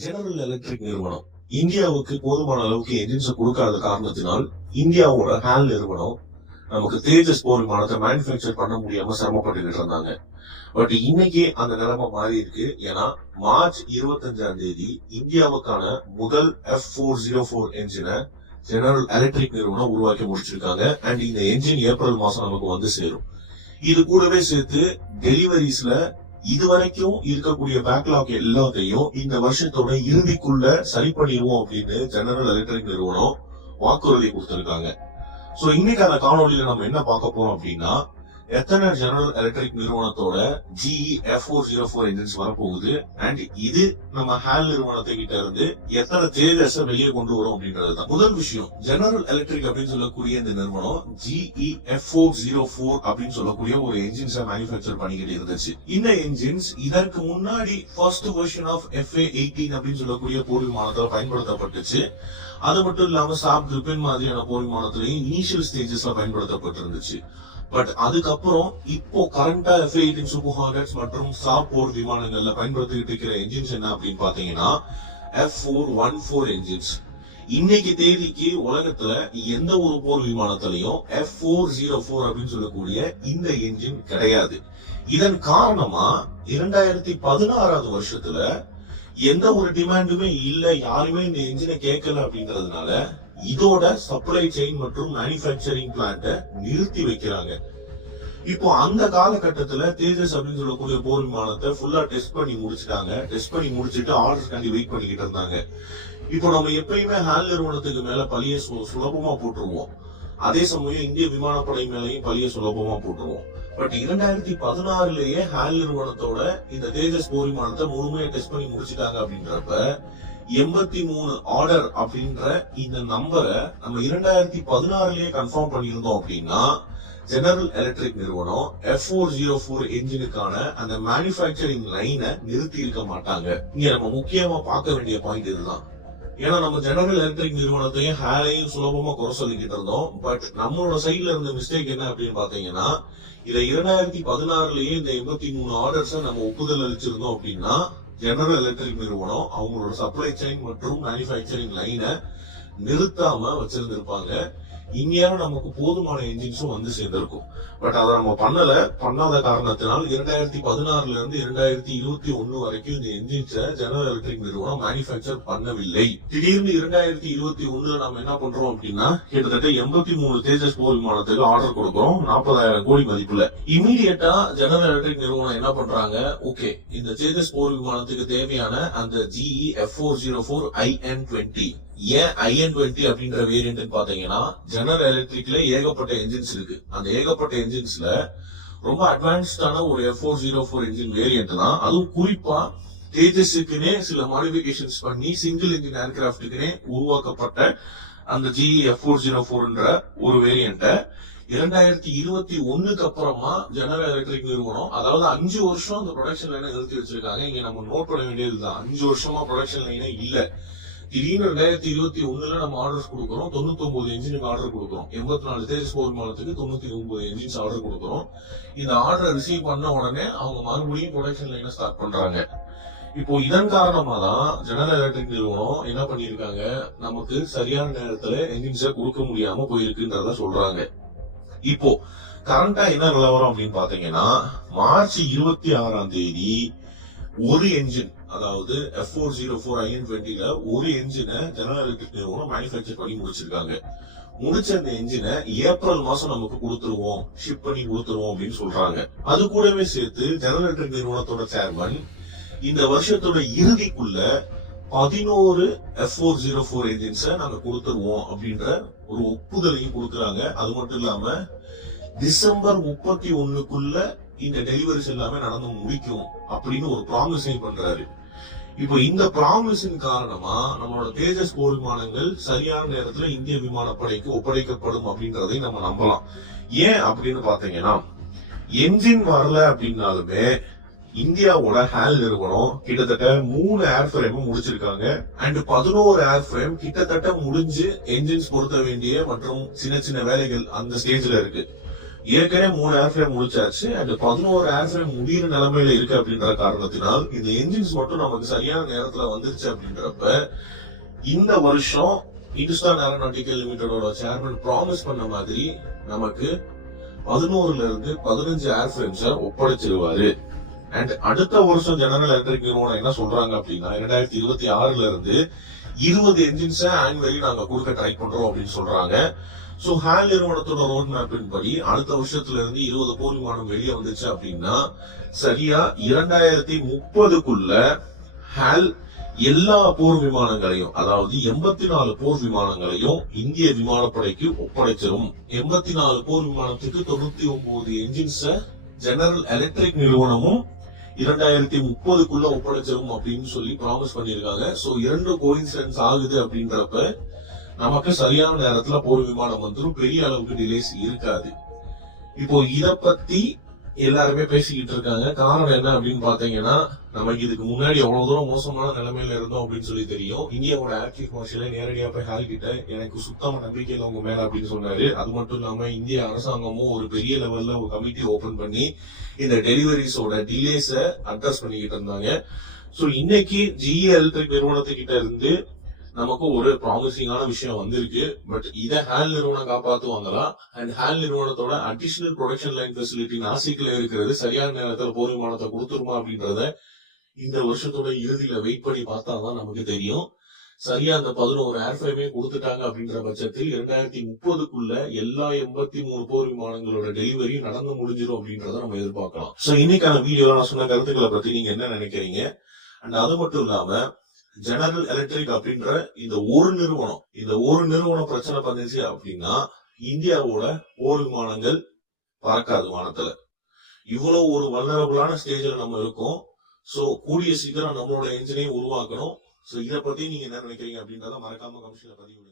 General electric நிறுவனம் இந்தியாவுக்கு போதுமான அளவுக்கு என்ஜின்ஸ் கொடுக்காத காரணத்தினால் இந்தியாவோட ஹால் நிறுவனம் நமக்கு தேஜஸ் போர் விமானத்தை மேனுபேக்சர் பண்ண முடியாம சிரமப்பட்டுக்கிட்டு இருந்தாங்க. பட் இன்னைக்கு அந்த நிலைமை மாறி இருக்கு. ஏன்னா மார்ச் 25ஆம் தேதி இந்தியாவுக்கான முதல் F404 என்ஜினை ஜெனரல் எலக்ட்ரிக் நிறுவனம் உருவாக்கி முடிச்சிருக்காங்க. அண்ட் இந்த என்ஜின் ஏப்ரல் மாசம் நமக்கு வந்து சேரும். இது கூடவே சேர்த்து டெலிவரிஸ்ல இதுவரைக்கும் இருக்கக்கூடிய பேக்லாக் எல்லாத்தையும் இந்த வருஷத்தோட இறுதிக்குள்ள சரி பண்ணிடுவோம் அப்படின்னு ஜெனரல் எலக்ட்ரிக் நிறுவனம் வாக்குறுதி கொடுத்திருக்காங்க. சோ இன்னைக்கான காணொலியில நம்ம என்ன பார்க்க போறோம் அப்படின்னா, எத்தனை ஜெனரல் எலக்ட்ரிக் நிறுவனத்தோட GE F404 என்ஜின்ஸ் வரப்போகுது, அண்ட் இது நம்ம ஹால் நிறுவனத்தை கிட்ட இருந்து எத்தனை தேஜஸ் வெளியே கொண்டு வரும் அப்படின்றதுதான் முதல் விஷயம். ஜெனரல் எலக்ட்ரிக் அப்படின்னு சொல்லக்கூடிய இந்த நிறுவனம் GE F404 அப்படின்னு சொல்லக்கூடிய ஒரு என்ஜின்ஸை மேனுபேக்சர் பண்ணிக்கிட்டு இருந்துச்சு. இந்த என்ஜின்ஸ் இதற்கு முன்னாடி ஃபர்ஸ்ட் வெர்ஷன் ஆஃப் FA-18 அப்படின்னு சொல்லக்கூடிய போர் விமானத்தில் பயன்படுத்தப்பட்டுச்சு. அது மட்டும் இல்லாம சாப் கிரிபின் மாதிரியான போர் விமானத்திலையும் இனிஷியல் ஸ்டேஜஸ்ல பயன்படுத்தப்பட்டு இருந்துச்சு. பட் அதுக்கப்புறம் இப்போ கரண்டா F-18 சூப்பர் ஹார்னட்ஸ் மற்றும் சாப் போர் விமானங்கள்ல பயன்படுத்திட்டு இருக்கிற என்ஜின்ஸ் என்ன அப்படின்னு பாத்தீங்கன்னா F414 என்ஜின்ஸ். இன்னைக்கு தேதிக்கு உலகத்துல எந்த ஒரு போர் விமானத்திலையும் F404 அப்படின்னு சொல்லக்கூடிய இந்த என்ஜின் கிடையாது. இதன் காரணமா 2016 வருஷத்துல எந்த ஒரு டிமாண்டுமே இல்ல, யாருமே இந்த என்ஜினை கேட்கல அப்படின்றதுனால இதோட சப்ளை செயின் மற்றும் மேனுபேக்சரிங் பிளான்ட நிறுத்தி வைக்கிறாங்க. இப்போ அந்த காலகட்டத்துல தேஜஸ் அப்படின்னு சொல்லக்கூடிய போர் விமானத்தை ஃபுல்லா டெஸ்ட் பண்ணி முடிச்சுட்டாங்க. டெஸ்ட் பண்ணி முடிச்சுட்டு ஆர்டர்ஸ் காண்டி வெயிட் பண்ணிக்கிட்டு இருந்தாங்க. இப்போ நம்ம எப்பயுமே ஹால் நிறுவனத்துக்கு மேல பழிய சுலபமா போட்டுருவோம். அதே சமயம் இந்திய விமானப்படை மேலையும் பழிய சுலபமா போட்டுருவோம். பட் 2016லயே ஹால் நிறுவனத்தோட இந்த தேஜஸ் போர் விமானத்தை முழுமையா டெஸ்ட் பண்ணி முடிச்சுட்டாங்க அப்படின்றப்ப 83 ஆர்டர் அப்படின்ற இந்த நம்பரை நம்ம 2016லயே கன்ஃபார்ம் பண்ணியிருந்தோம் அப்படின்னா ஜெனரல் எலக்ட்ரிக் நிறுவனம் F404 என்ஜினுக்கான அந்த மேனுபேக்சரிங் லைனை நிறுத்தி இருக்க மாட்டாங்க. இங்க நம்ம முக்கியமா பார்க்க வேண்டிய பாயிண்ட் இதுதான். ஏன்னா நம்ம ஜெனரல் எலக்ட்ரிக் நிறுவனத்தையும் ஹாலையும் சுலபமா குறை சொல்லிக்கிட்டு இருந்தோம். பட் நம்மளோட சைட்ல இருந்த மிஸ்டேக் என்ன அப்படின்னு பாத்தீங்கன்னா, இதை 2016லயே இந்த 83 ஆர்டர்ஸை நம்ம ஒப்புதல் அளிச்சிருந்தோம் அப்படின்னா ஜெனரல் எலக்ட்ரிக் நிறுவனம் அவங்களோட சப்ளை செயின் மற்றும் மேனுபேக்சரிங் லைனை நிறுத்தாம வச்சிருந்திருப்பாங்க. இங்கேயும் நமக்கு போதுமான என்ஜின்ஸும் வந்து சேர்ந்திருக்கும். பட் அதை நம்ம பண்ணாத காரணத்தினால் 2016ல இருந்து 2021 வரைக்கும் இந்த என்ஜின்ஸை ஜெனரல் எலக்ட்ரிக் நிறுவனம் மேனுபேக்சர் பண்ணவில்லை. திடீர்னு 2021ல நம்ம என்ன பண்றோம் அப்படின்னா, கிட்டத்தட்ட 83 தேஜஸ் போர் விமானத்துக்கு ஆர்டர் கொடுக்கிறோம் 40,000 கோடி மதிப்புல. இமீடியட்டா ஜெனரல் எலக்ட்ரிக் நிறுவனம் என்ன பண்றாங்க, ஓகே இந்த தேஜஸ் போர் விமானத்துக்கு தேவையான அந்த GE F404 IN-20 ஏன் IN-20 அப்படின்ற வேரியன்ட் பாத்தீங்கன்னா, ஜெனரல் எலக்ட்ரிக்ல ஏகப்பட்ட என்ஜின்ஸ் இருக்கு. அந்த ஏகப்பட்ட என்ஜின்ஸ்ல ரொம்ப அட்வான்ஸ்டான ஒரு F404 என்ஜின் வேரியன்ட் தான். அதுவும் குறிப்பா தேஜஸுக்குனே சில மாடிபிகேஷன்ஸ் பண்ணி சிங்கிள் என்ஜின் ஏர்கிராப்டுக்குனே உருவாக்கப்பட்ட அந்த GE F404ன்ற ஒரு வேரியன்ட 2021க்கு அப்புறமா ஜெனரல் எலக்ட்ரிக் நிறுவனம், அதாவது 5 வருஷம் அந்த ப்ரொடக்ஷன் லைனை நிறுத்தி வச்சிருக்காங்க. இங்க நம்ம நோட் பண்ண வேண்டியதுதான், 5 வருஷமா ப்ரொடக்ஷன் லைனே இல்ல. திடீர்னு 2021ல நம்ம ஆர்டர்ஸ் கொடுக்கிறோம், 99 என்ஜினுக்கு ஆர்டர் கொடுக்கிறோம். 84 தேஜஸ் போர் விமானத்துக்கு 99 என்ஜின்ஸ் ஆர்டர் கொடுக்கிறோம். இந்த ஆர்டர் ரிசீவ் பண்ண உடனே அவங்க மறுபடியும் ப்ரொடக்ஷன் லைனை ஸ்டார்ட் பண்றாங்க. இப்போ இதன் காரணமா தான் ஜெனரல் எலக்ட்ரிக் நிறுவனம் என்ன பண்ணிருக்காங்க, நமக்கு சரியான நேரத்துல என்ஜின்ஸை கொடுக்க முடியாம போயிருக்குன்றத சொல்றாங்க. இப்போ கரண்டா என்ன நிலவரம் அப்படின்னு பாத்தீங்கன்னா, மார்ச் 26ஆம் தேதி ஒரு என்ஜின், அதாவது F404 IN-20ல ஒரு என்ஜினை ஜெனரல் எலக்ட்ரிக் நிறுவனம் மேனுபேக்சர் பண்ணி முடிச்சிருக்காங்க. முடிச்ச அந்த என்ஜினை ஏப்ரல் மாசம் நமக்கு கொடுத்துருவோம், ஷிப் பண்ணி கொடுத்துருவோம் அப்படின்னு சொல்றாங்க. அது கூடவே சேர்த்து ஜெனரல் எலக்ட்ரிக் நிறுவனத்தோட சேர்மன் இந்த வருஷத்தோட இறுதிக்குள்ள 11 F404 என்ஜின்ஸை நாங்க கொடுத்துருவோம் அப்படின்ற ஒரு ஒப்புதலையும் கொடுக்கறாங்க. அது மட்டும் இல்லாம டிசம்பர் 31க்குள்ள இந்த டெலிவரிஸ் எல்லாமே நடந்து முடிக்கும் அப்படின்னு ஒரு ப்ராமிஸையும் பண்றாரு. இப்போ இந்த ப்ராமிஸின் காரணமா நம்மளோட தேஜஸ் போர் விமானங்கள் சரியான நேரத்துல இந்திய விமானப்படைக்கு ஒப்படைக்கப்படும் அப்படின்றதை நம்ம நம்பலாம். ஏன் அப்படின்னு பாத்தீங்கன்னா, என்ஜின் வரல அப்படின்னாலுமே இந்தியாவோட ஹால் நிறுவனம் கிட்டத்தட்ட 3 ஏர்ஃப்ரேம் முடிச்சிருக்காங்க. அண்ட் 11 ஏர்ஃப்ரேம் கிட்டத்தட்ட முடிஞ்சு என்ஜின்ஸ் பொருத்த வேண்டிய மற்றும் சின்ன சின்ன வேலைகள் அந்த ஸ்டேஜ்ல இருக்கு. ஏற்கனவே 3 ஏர்ஃப்ரேம் முடிச்சாச்சு அண்ட் 11 ஏர்ஃப்ரேம் முடிகிற நிலைமையில இருக்கு அப்படின்ற காரணத்தினால் இந்த என்ஜின்ஸ் மட்டும் நமக்கு சரியான நேரத்துல வந்துருச்சு அப்படின்றப்ப இந்த வருஷம் இந்துஸ்தான் ஏரோநாட்டிக்கல் லிமிடெடோட சேர்மன் ப்ராமிஸ் பண்ண மாதிரி நமக்கு 11ல இருந்து 15 ஏர்ஃப்ரேம்ஸ ஒப்படைச்சிருவாரு. அண்ட் அடுத்த வருஷம் ஜெனரல் எலக்ட்ரிக் நிறுவனம் என்ன சொல்றாங்க அப்படின்னா 2026ல இருந்து 20 என்ஜின்ஸ ஆனுவலி நாங்க கொடுக்க ட்ரை பண்றோம் அப்படின்னு சொல்றாங்க. சோ ஹால் நிறுவனத்தோட ரோட் மேப்பின் படி அடுத்த வருஷத்துல இருந்து 20 போர் விமானம் வெளியே வந்துச்சு அப்படின்னா சரியா 2030க்குள்ள ஹால் எல்லா போர் விமானங்களையும் அதாவது 84 போர் விமானங்களையும் இந்திய விமானப்படைக்கு ஒப்படைச்சிடும். 84 போர் விமானத்துக்கு 99 என்ஜின்ஸ ஜெனரல் எலக்ட்ரிக் நிறுவனமும் 2030க்குள்ள ஒப்படைச்சிடும் அப்படின்னு சொல்லி ப்ராமிஸ் பண்ணிருக்காங்க. சோ 2 கோயின்சிடன்ஸ் ஆகுது அப்படின்றப்ப நமக்கு சரியான நேரத்துல போர் விமானம் வந்துடும், பெரிய அளவுக்கு டிலேஸ் இருக்காது. இப்போ இத பத்தி எல்லாருமே பேசிக்கிட்டு இருக்காங்க. காரணம் என்ன அப்படின்னு பாத்தீங்கன்னா நமக்கு இதுக்கு முன்னாடி எவ்வளவு தூரம் மோசமான நிலைமையில இருந்தோம் அப்படின்னு சொல்லி தெரியும். இந்தியாவோட ஏர் சீஃப் மார்ஷல் நேரடியா போய் ஹால் கிட்ட எனக்கு சுத்தமா நம்பிக்கை இல்லை உங்க மேல அப்படின்னு சொன்னாரு. அது மட்டும் இல்லாம இந்திய அரசாங்கமும் ஒரு பெரிய லெவல்ல ஒரு கமிட்டி ஓபன் பண்ணி இந்த டெலிவரிஸோட டிலேஸ அட்ரஸ் பண்ணிக்கிட்டு இருந்தாங்க. சோ இன்னைக்கு ஜிஏ எலக்ட்ரிக் நிறுவனத்துக்கிட்ட இருந்து நமக்கு ஒரு ப்ராமிசிங்கான விஷயம் வந்திருக்கு. பட் இத ஹால் நிறுவனம் காப்பாத்துவாங்களா அண்ட் ஹால் நிறுவனத்தோட அடிஷனல் ப்ரொடக்ஷன் லைன் ஃபெசிலிட்டி நாசிக்ல இருக்கிறது சரியான நேரத்துல போர் விமானத்தை கொடுத்துருமா அப்படின்றத இந்த வருஷத்தோட இறுதியில வெயிட் பண்ணி பார்த்தாதான் நமக்கு தெரியும். சரியா அந்த 11 ஏர்ஃப்ரேமே கொடுத்துட்டாங்க அப்படின்ற பட்சத்தில் 2030க்குள்ள எல்லா 83 போர் விமானங்களோட டெலிவரி நடந்து முடிஞ்சிடும் அப்படின்றத நம்ம எதிர்பார்க்கலாம். சோ இன்னைக்கான வீடியோல நான் சொன்ன கருத்துக்களை பத்தி நீங்க என்ன நினைக்கிறீங்க? அண்ட் அது மட்டும் இல்லாம ஜெனரல் எலக்ட்ரிக் அப்படின்ற இந்த ஒரு நிறுவனம் பிரச்சனை பண்ணுச்சு அப்படின்னா இந்தியாவோட போர் விமானங்கள் பறக்காது வானத்துல. இவ்வளவு ஒரு வல்னரபிளான ஸ்டேஜ்ல நம்ம இருக்கோம். சோ கூடிய சீக்கிரம் நம்மளோட என்ஜினையும் உருவாக்கணும். சோ இத பத்தி நீங்க என்ன நினைக்கிறீங்க அப்படின்றத மறக்காம கமெண்ட்ஸ்ல பதிவு